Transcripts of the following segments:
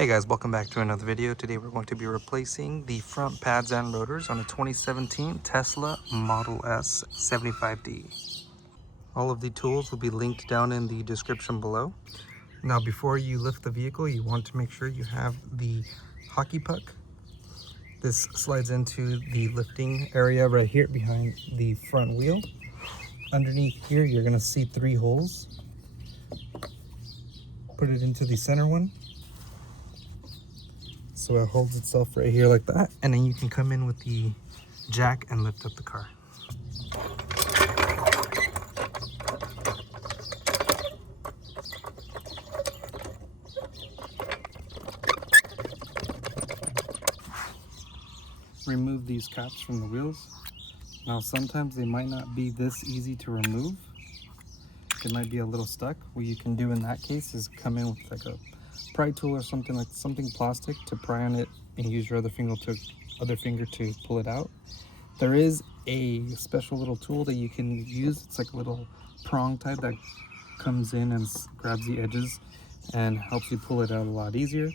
Hey guys, welcome back to another video. Today we're going to be replacing the front pads and rotors on a 2017 Tesla Model S 75D. All of the tools will be linked down in the description below. Now before you lift the vehicle, you want to make sure you have the hockey puck. This slides into the lifting area right here behind the front wheel. Underneath here you're going to see 3 holes. Put it into the center one, so it holds itself right here like that, and then you can come in with the jack and lift up the car. Remove these caps from the wheels. Now sometimes they might not be this easy to remove. It might be a little stuck. What you can do in that case is come in with like a pry tool or something plastic to pry on it and use your other finger to pull it out. There is a special little tool that you can use. It's like a little prong type that comes in and grabs the edges and helps you pull it out a lot easier.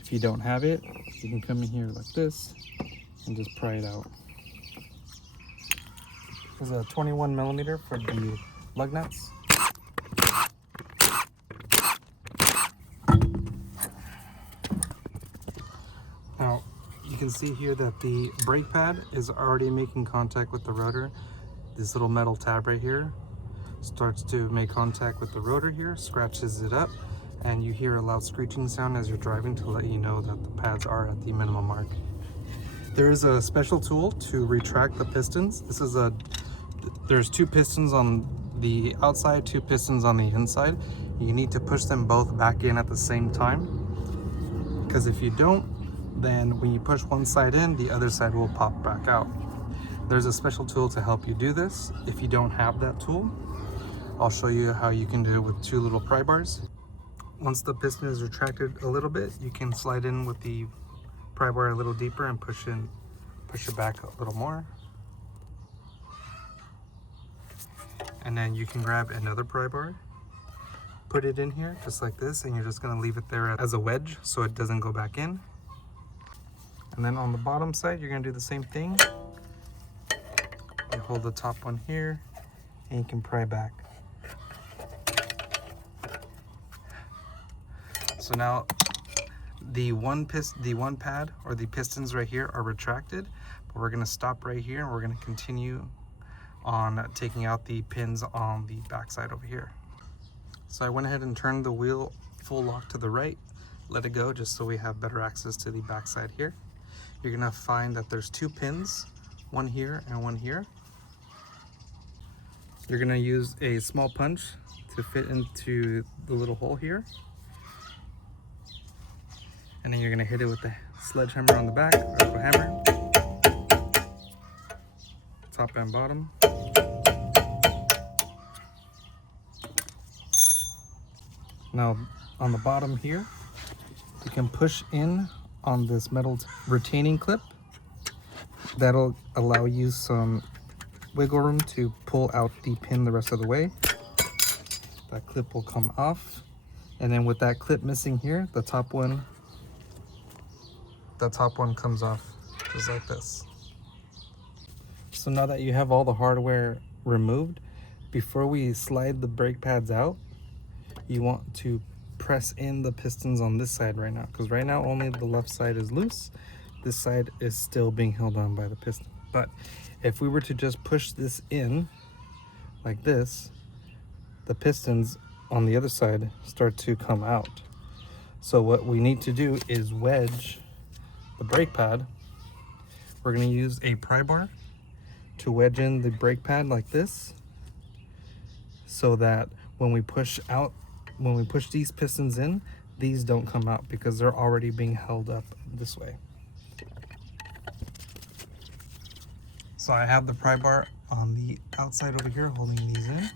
If you don't have it, you can come in here like this and just pry it out. There's a 21 millimeter for the lug nuts. Now, you can see here that the brake pad is already making contact with the rotor. This little metal tab right here starts to make contact with the rotor here, scratches it up, and you hear a loud screeching sound as you're driving to let you know that the pads are at the minimum mark. There is a special tool to retract the pistons. There's 2 pistons on the outside, 2 pistons on the inside. You need to push them both back in at the same time, because if you don't, then when you push one side in, the other side will pop back out. There's a special tool to help you do this. If you don't have that tool, I'll show you how you can do it with 2 little pry bars. Once the piston is retracted a little bit, you can slide in with the pry bar a little deeper and push it back a little more. And then you can grab another pry bar, put it in here just like this, and you're just going to leave it there as a wedge so it doesn't go back in. And then on the bottom side, you're going to do the same thing. You hold the top one here and you can pry back. So now the one pad or the pistons right here are retracted, but we're going to stop right here and we're going to continue on taking out the pins on the back side over here. So I went ahead and turned the wheel full lock to the right, let it go just so we have better access to the back side here. You're going to find that there's 2 pins, one here and one here. You're going to use a small punch to fit into the little hole here. And then you're going to hit it with the sledgehammer on the back, or hammer, top and bottom. Now on the bottom here, you can push in on this metal retaining clip. That'll allow you some wiggle room to pull out the pin the rest of the way. That clip will come off, and then with that clip missing here, the top one comes off just like this. So now that you have all the hardware removed, before we slide the brake pads out, you want to press in the pistons on this side right now, because right now only the left side is loose. This side is still being held on by the piston. But if we were to just push this in like this, the pistons on the other side start to come out. So what we need to do is wedge the brake pad. We're going to use a pry bar to wedge in the brake pad like this, so that when we push these pistons in, these don't come out because they're already being held up this way. So I have the pry bar on the outside over here holding these in.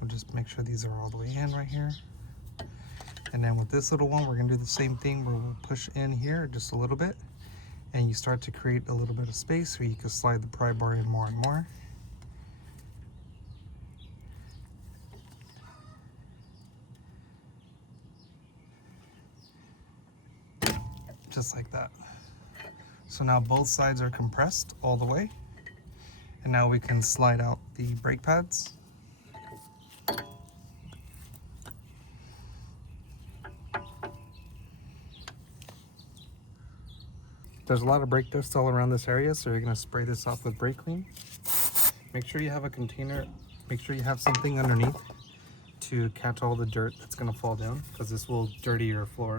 We'll just make sure these are all the way in right here. And then with this little one, we're going to do the same thing where we'll push in here just a little bit, and you start to create a little bit of space where you can slide the pry bar in more and more. just like that. So now both sides are compressed all the way, and now we can slide out the brake pads. There's a lot of brake dust all around this area, so you're going to spray this off with brake clean. Make sure you have a container, make sure you have something underneath to catch all the dirt that's going to fall down, because this will dirty your floor.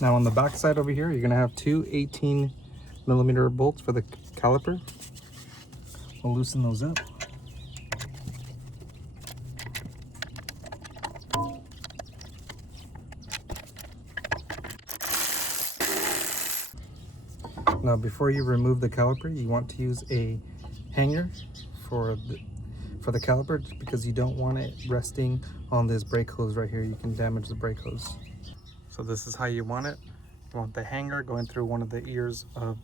Now on the back side over here, you're going to have two 18mm bolts for the caliper. We'll loosen those up. Now before you remove the caliper, you want to use a hanger for the caliper, because you don't want it resting on this brake hose right here. You can damage the brake hose. So this is how you want it. You want the hanger going through one of the ears of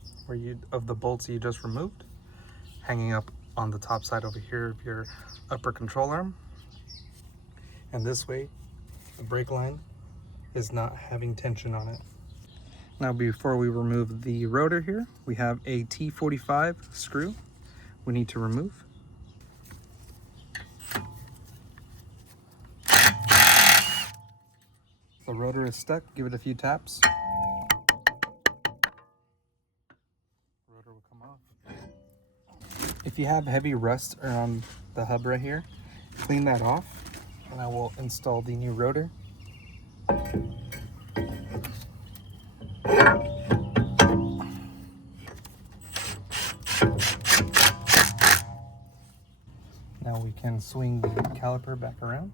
the bolts you just removed, hanging up on the top side over here of your upper control arm. And this way, the brake line is not having tension on it. Now before we remove the rotor here, we have a T45 screw we need to remove. The rotor is stuck, give it a few taps. Rotor will come off. If you have heavy rust around the hub right here, clean that off, and I will install the new rotor. Now we can swing the caliper back around.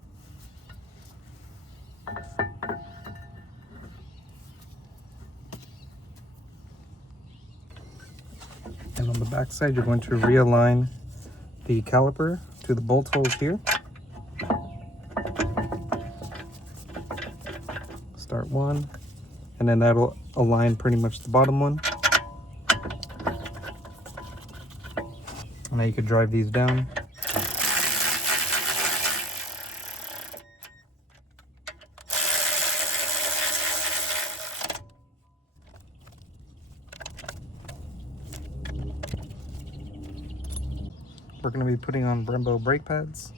And on the back side, you're going to realign the caliper to the bolt holes here. Start one, and then that'll align pretty much the bottom one. And now you could drive these down. We're going to be putting on Brembo brake pads.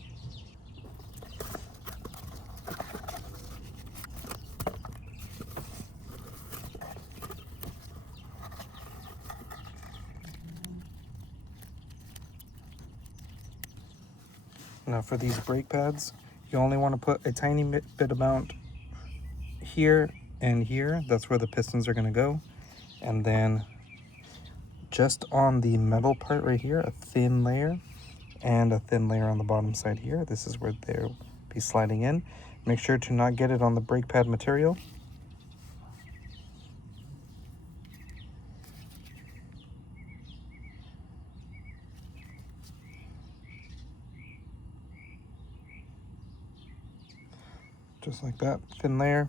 Now for these brake pads, you only want to put a tiny bit amount here and here. That's where the pistons are going to go. And then just on the metal part right here, a thin layer, and a thin layer on the bottom side here. This is where they'll be sliding in. Make sure to not get it on the brake pad material. Just like that, thin layer.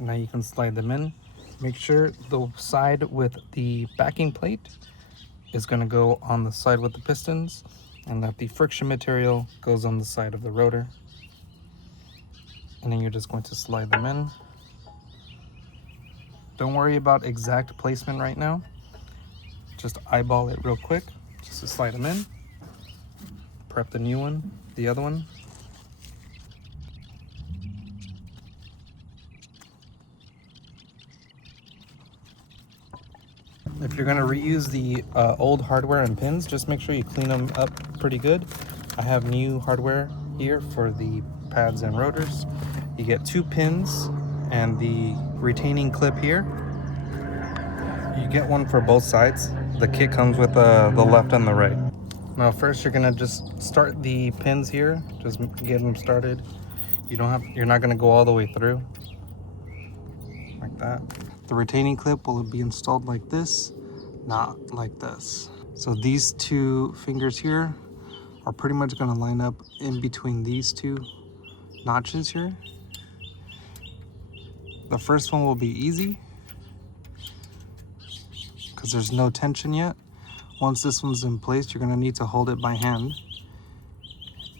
Now you can slide them in. Make sure the side with the backing plate is going to go on the side with the pistons, and that the friction material goes on the side of the rotor. And then you're just going to slide them in. Don't worry about exact placement right now. Just eyeball it real quick, just to slide them in. Prep the new one, the other one. If you're going to reuse the old hardware and pins, just make sure you clean them up pretty good. I have new hardware here for the pads and rotors. You get 2 pins and the retaining clip here. You get one for both sides. The kit comes with the left and the right. Now first you're gonna just start the pins here. Just get them started. You're not gonna go all the way through like that. The retaining clip will be installed like this, not like this. So these two fingers here are pretty much gonna line up in between these two notches here. The first one will be easy because there's no tension yet. Once this one's in place, you're gonna need to hold it by hand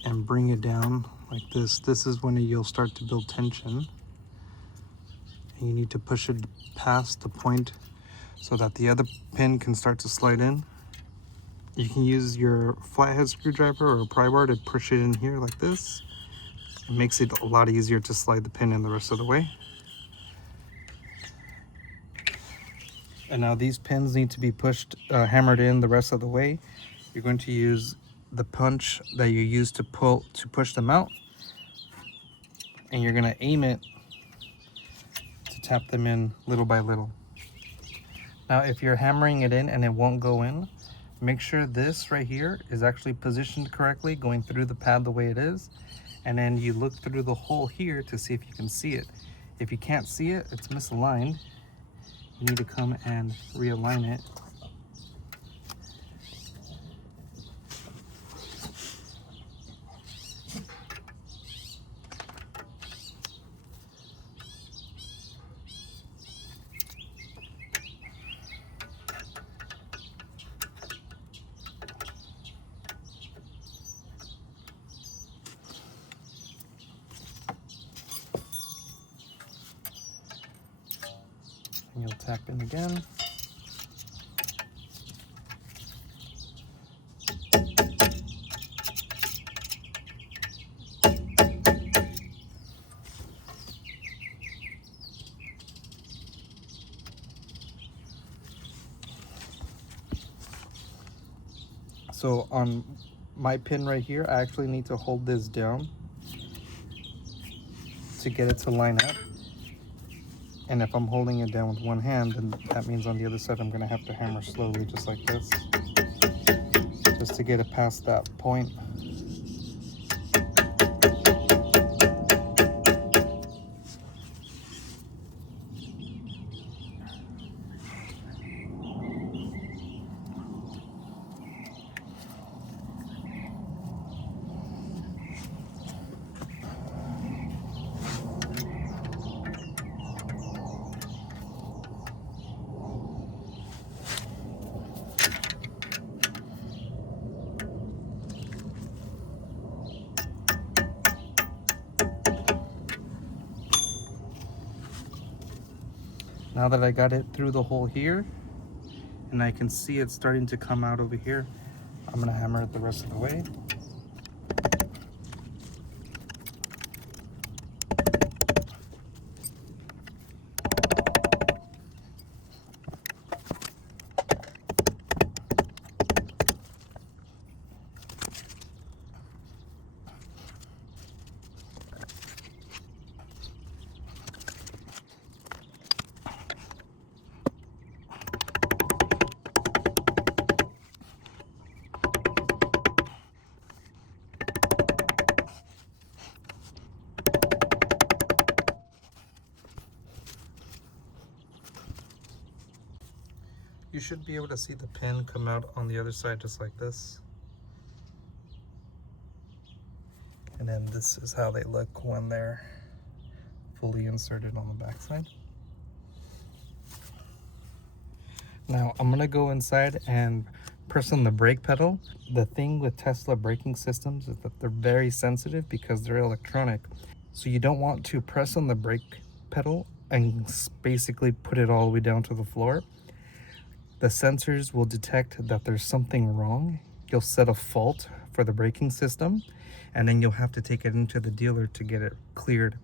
and bring it down like this. This is when you'll start to build tension. And you need to push it past the point so that the other pin can start to slide in. You can use your flathead screwdriver or a pry bar to push it in here like this. It makes it a lot easier to slide the pin in the rest of the way. And now these pins need to be pushed, hammered in the rest of the way. You're going to use the punch that you use to push them out, and you're going to aim it to tap them in little by little. Now, if you're hammering it in and it won't go in, make sure this right here is actually positioned correctly, going through the pad the way it is, and then you look through the hole here to see if you can see it. If you can't see it, it's misaligned. You need to come and realign it. And you'll tap in again. So on my pin right here, I actually need to hold this down to get it to line up. And if I'm holding it down with one hand, then that means on the other side I'm gonna have to hammer slowly, just like this, just to get it past that point. Now that I got it through the hole here, and I can see it starting to come out over here, I'm gonna hammer it the rest of the way. You should be able to see the pin come out on the other side just like this. And then this is how they look when they're fully inserted on the back side. Now I'm gonna go inside and press on the brake pedal. The thing with Tesla braking systems is that they're very sensitive because they're electronic. So you don't want to press on the brake pedal and basically put it all the way down to the floor. The sensors will detect that there's something wrong. You'll set a fault for the braking system, and then you'll have to take it into the dealer to get it cleared.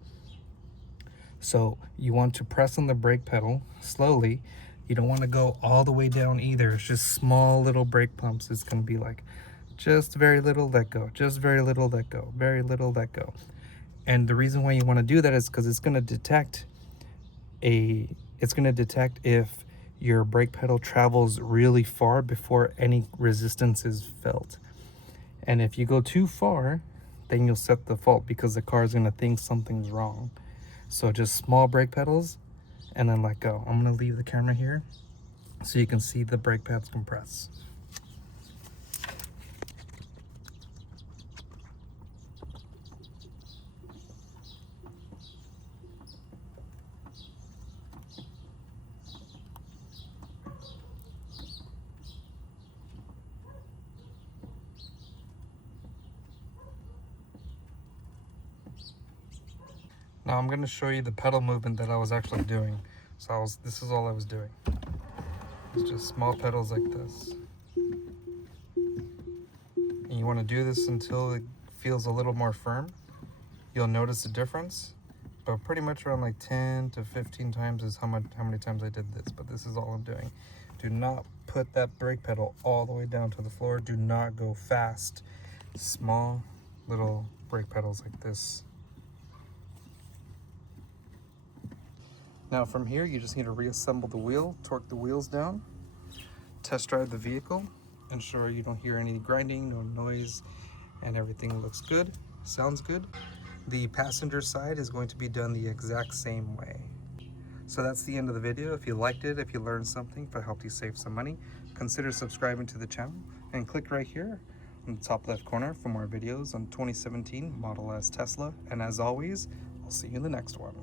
So you want to press on the brake pedal slowly. You don't want to go all the way down either. It's just small little brake pumps. It's going to be like just very little, let go, just very little, let go, very little, let go. And the reason why you want to do that is because it's going to detect if your brake pedal travels really far before any resistance is felt. And if you go too far, then you'll set the fault because the car is going to think something's wrong. So just small brake pedals and then let go. I'm going to leave the camera here so you can see the brake pads compress. Now I'm going to show you the pedal movement that I was actually doing. So this is all I was doing. It's just small pedals like this. And you want to do this until it feels a little more firm. You'll notice a difference, but pretty much around like 10 to 15 times is how many times I did this, but this is all I'm doing. Do not put that brake pedal all the way down to the floor. Do not go fast. Small little brake pedals like this. Now from here, you just need to reassemble the wheel, torque the wheels down, test drive the vehicle, ensure you don't hear any grinding, no noise, and everything looks good, sounds good. The passenger side is going to be done the exact same way. So that's the end of the video. If you liked it, if you learned something, if it helped you save some money, consider subscribing to the channel and click right here in the top left corner for more videos on 2017 Model S Tesla. And as always, I'll see you in the next one.